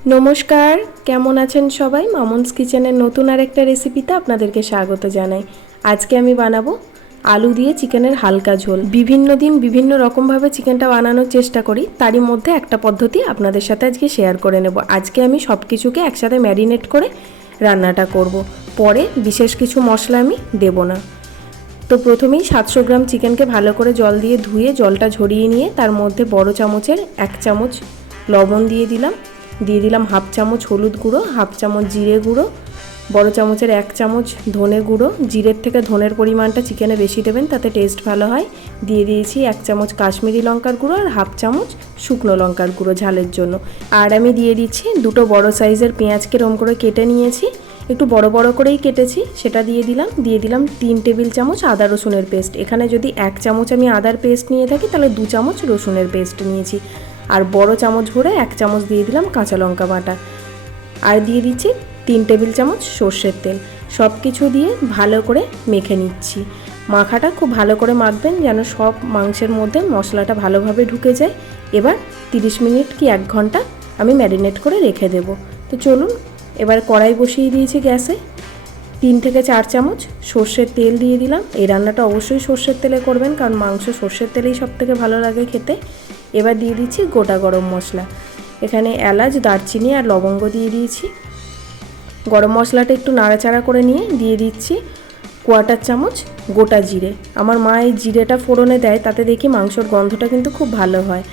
नमस्कार केमन आছেন সবাই মামনস কিচেনের নতুন আরেকটা রেসিপিতে আপনাদেরকে স্বাগত জানাই। আজকে আমি বানাবো আলু দিয়ে চিকেনের হালকা ঝোল। বিভিন্ন দিন বিভিন্ন রকম ভাবে চিকেনটা বানানোর চেষ্টা করি, তারই মধ্যে একটা পদ্ধতি আপনাদের সাথে আজকে শেয়ার করে নেব। আজকে আমি সবকিছুকে একসাথে ম্যারিনেট করে রান্নাটা করব, পরে বিশেষ কিছু মশলা আমি দেব না। তো প্রথমেই 700 গ্রাম চিকেনকে ভালো করে জল দিয়ে ধুয়ে জলটা ঝরিয়ে নিয়ে তার মধ্যে বড় চামচের 1 চামচ লবণ দিয়ে দিলাম হাফ চামচ হলুদ গুঁড়ো, হাফ চামচ জিরে গুঁড়ো, বড় চামচের 1 চামচ ধনে গুঁড়ো। জিরের থেকে ধনের পরিমাণটা চিকেনে বেশি দেবেন, তাতে টেস্ট ভালো হয়। দিয়ে দিয়েছি 1 চামচ কাশ্মীরি লঙ্কার গুঁড়ো আর হাফ চামচ শুকনো লঙ্কার গুঁড়ো ঝালের জন্য। আর আমি দিয়ে দিচ্ছি দুটো বড় সাইজের পেঁয়াজকে এরকম করে কেটে নিয়েছি, একটু বড় বড় করেই কেটেছি, সেটা দিয়ে দিলাম 3 টেবিল চামচ আদা রসুনের পেস্ট। এখানে যদি 1 চামচ আমি আদার পেস্ট নিয়ে থাকি তাহলে 2 চামচ রসুনের পেস্ট নিয়েছি। আর বড় চামচ ভরে 1 চামচ দিয়ে দিলাম কাঁচা লঙ্কা বাটা। আর দিয়ে দিচ্ছি 3 টেবিল চামচ সর্ষের তেল। সব কিছু দিয়ে ভালো করে মেখে নিচ্ছি। মাখাটা খুব ভালো করে মাখবেন যেন সব মাংসের মধ্যে মশলাটা ভালোভাবে ঢুকে যায়। এবার 30 মিনিট কি 1 ঘন্টা আমি ম্যারিনেট করে রেখে দেব। তো চলুন, এবার কড়াই বসিয়ে দিয়েছি গ্যাসে। 3 থেকে 4 চামচ সর্ষের তেল দিয়ে দিলাম। এই রান্নাটা অবশ্যই সর্ষের তেলে করবেন, কারণ মাংস সর্ষের তেলেই সবথেকে ভালো লাগে খেতে। এবার দিয়ে দিচ্ছি গোটা গরম মশলা। এখানে এলাচ, দারচিনি আর লবঙ্গ দিয়ে দিয়েছি। গরম মশলাটা একটু নাড়াচাড়া করে নিয়ে দিয়ে দিচ্ছি 1/4 চামচ গোটা জিরে। আমার মা এই জিরেটা ফোড়নে দেয়, তাতে দেখি মাংসর গন্ধটা কিন্তু খুব ভালো হয়।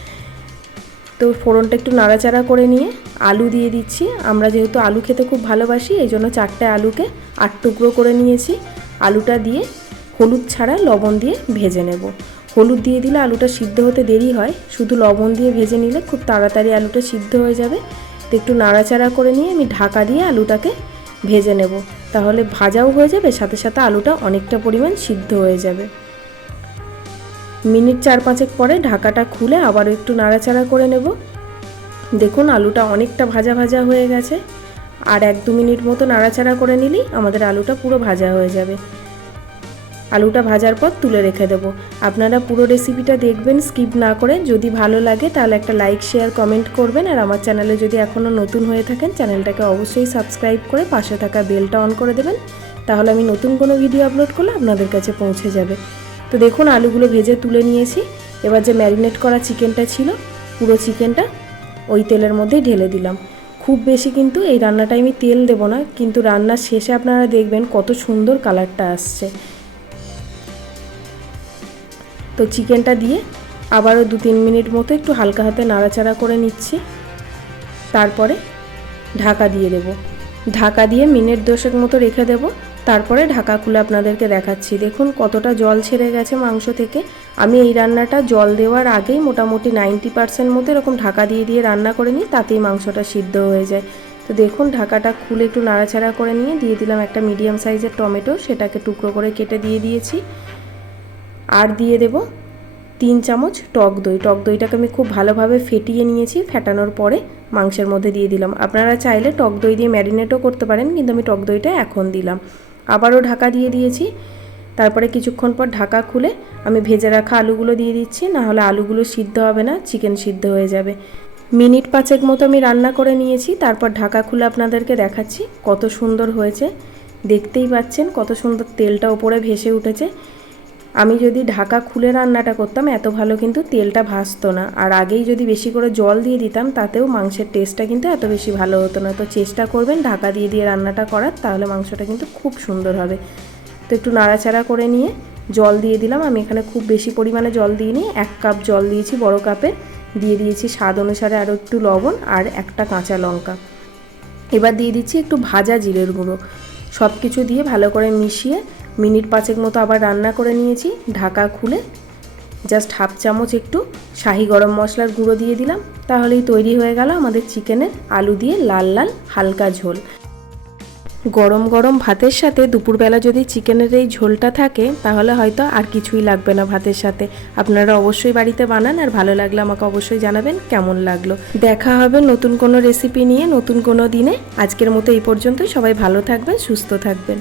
তো ফোড়নটা একটু নাড়াচাড়া করে নিয়ে আলু দিয়ে দিচ্ছি। আমরা যেহেতু আলু খেতে খুব ভালোবাসি, এই জন্য 4টে আলুকে 8 টুকরো করে নিয়েছি। আলুটা দিয়ে হলুদ ছাড়া লবণ দিয়ে ভেজে নেব। হলুদ দিয়ে দিলে আলুটা সিদ্ধ হতে দেরি হয়, শুধু লবণ দিয়ে ভেজে নিলে খুব তাড়াতাড়ি আলুটা সিদ্ধ হয়ে যাবে। তো একটু নাড়াচাড়া করে নিয়ে আমি ঢাকা দিয়ে আলুটাকে ভেজে নেব, তাহলে ভাজাও হয়ে যাবে, সাথে সাথে আলুটা অনেকটা পরিমাণ সিদ্ধ হয়ে যাবে। মিনিট 4-5 পরে ঢাকাটা খুলে আবারও একটু নাড়াচাড়া করে নেব। দেখুন আলুটা অনেকটা ভাজা ভাজা হয়ে গেছে। আর 1-2 মিনিট মতো নাড়াচাড়া করে নিলেই আমাদের আলুটা পুরো ভাজা হয়ে যাবে। আলুটা ভাজার পর তুলে রেখে দেব। আপনারা পুরো রেসিপিটা দেখবেন স্কিপ না করে। যদি ভালো লাগে তাহলে একটা লাইক, শেয়ার, কমেন্ট করবেন। আর আমার চ্যানেলে যদি এখনও নতুন হয়ে থাকেন চ্যানেলটাকে অবশ্যই সাবস্ক্রাইব করে পাশে থাকা বেলটা অন করে দেবেন, তাহলে আমি নতুন কোনো ভিডিও আপলোড করলে আপনাদের কাছে পৌঁছে যাবে। তো দেখুন আলুগুলো ভেজে তুলে নিয়েছি। এবার যে ম্যারিনেট করা চিকেনটা ছিল, পুরো চিকেনটা ওই তেলের মধ্যেই ঢেলে দিলাম। খুব বেশি কিন্তু এই রান্নাটায় আমি তেল দেব না, কিন্তু রান্নার শেষে আপনারা দেখবেন কত সুন্দর কালারটা আসছে। তো চিকেনটা দিয়ে আবারও 2-3 মিনিট মতো একটু হালকা হাতে নাড়াচাড়া করে নিচ্ছি। তারপরে ঢাকা দিয়ে দেব। ঢাকা দিয়ে মিনিট 10 মতো রেখে দেব। তারপরে ঢাকা খুলে আপনাদেরকে দেখাচ্ছি। দেখুন কতটা জল ছেড়ে গেছে মাংস থেকে। আমি এই রান্নাটা জল দেওয়ার আগেই মোটামুটি 90% মতো এরকম ঢাকা দিয়ে রান্না করে নিই, তাতেই মাংসটা সিদ্ধ হয়ে যায়। তো দেখুন ঢাকাটা খুলে একটু নাড়াচাড়া করে নিয়ে দিয়ে দিলাম একটা মিডিয়াম সাইজের টমেটো, সেটাকে টুকরো করে কেটে দিয়ে দিয়েছি। আর দিয়ে দেব 3 চামচ টক দই। টক দইটাকে আমি খুব ভালোভাবে ফেটিয়ে নিয়েছি, ফেটানোর পরে মাংসের মধ্যে দিয়ে দিলাম। আপনারা চাইলে টক দই দিয়ে ম্যারিনেটও করতে পারেন, কিন্তু আমি টক দইটা এখন দিলাম। আবারও ঢাকা দিয়ে দিয়েছি। তারপরে কিছুক্ষণ পর ঢাকা খুলে আমি ভেজে রাখা আলুগুলো দিয়ে দিচ্ছি, না হলে আলুগুলো সিদ্ধ হবে না, চিকেন সিদ্ধ হয়ে যাবে। মিনিট 5 মতো আমি রান্না করে নিয়েছি। তারপর ঢাকা খুলে আপনাদেরকে দেখাচ্ছি কত সুন্দর হয়েছে। দেখতেই পাচ্ছেন কত সুন্দর তেলটা ওপরে ভেসে উঠেছে। আমি যদি ঢাকা খুলে রান্নাটা করতাম এত ভালো কিন্তু তেলটা ভাসতো না। আর আগেই যদি বেশি করে জল দিয়ে দিতাম তাতেও মাংসের টেস্টটা কিন্তু এত বেশি ভালো হতো না। তো চেষ্টা করবেন ঢাকা দিয়ে রান্নাটা করার, তাহলে মাংসটা কিন্তু খুব সুন্দর হবে। তো একটু নাড়াচাড়া করে নিয়ে জল দিয়ে দিলাম। আমি এখানে খুব বেশি পরিমাণে জল দিইনি, 1 কাপ জল দিয়েছি বড় কাপে। দিয়ে দিয়েছি স্বাদ অনুসারে আরও একটু লবণ আর একটা কাঁচা লঙ্কা। এবার দিয়ে দিচ্ছি একটু ভাজা জিরের গুঁড়ো। সব কিছু দিয়ে ভালো করে মিশিয়ে মিনিট 5 মতো আবার রান্না করে নিয়েছি। ঢাকা খুলে জাস্ট হাফ চামচ একটু শাহি গরম মশলার গুঁড়ো দিয়ে দিলাম, তাহলেই তৈরি হয়ে গেল আমাদের চিকেনের আলু দিয়ে লাল লাল হালকা ঝোল। গরম গরম ভাতের সাথে দুপুরবেলা যদি চিকেনের এই ঝোলটা থাকে তাহলে হয়তো আর কিছুই লাগবে না ভাতের সাথে। আপনারা অবশ্যই বাড়িতে বানান, আর ভালো লাগলে আমাকে অবশ্যই জানাবেন কেমন লাগলো। দেখা হবে নতুন কোনো রেসিপি নিয়ে নতুন কোনো দিনে। আজকের মতো এই পর্যন্তই। সবাই ভালো থাকবেন, সুস্থ থাকবেন।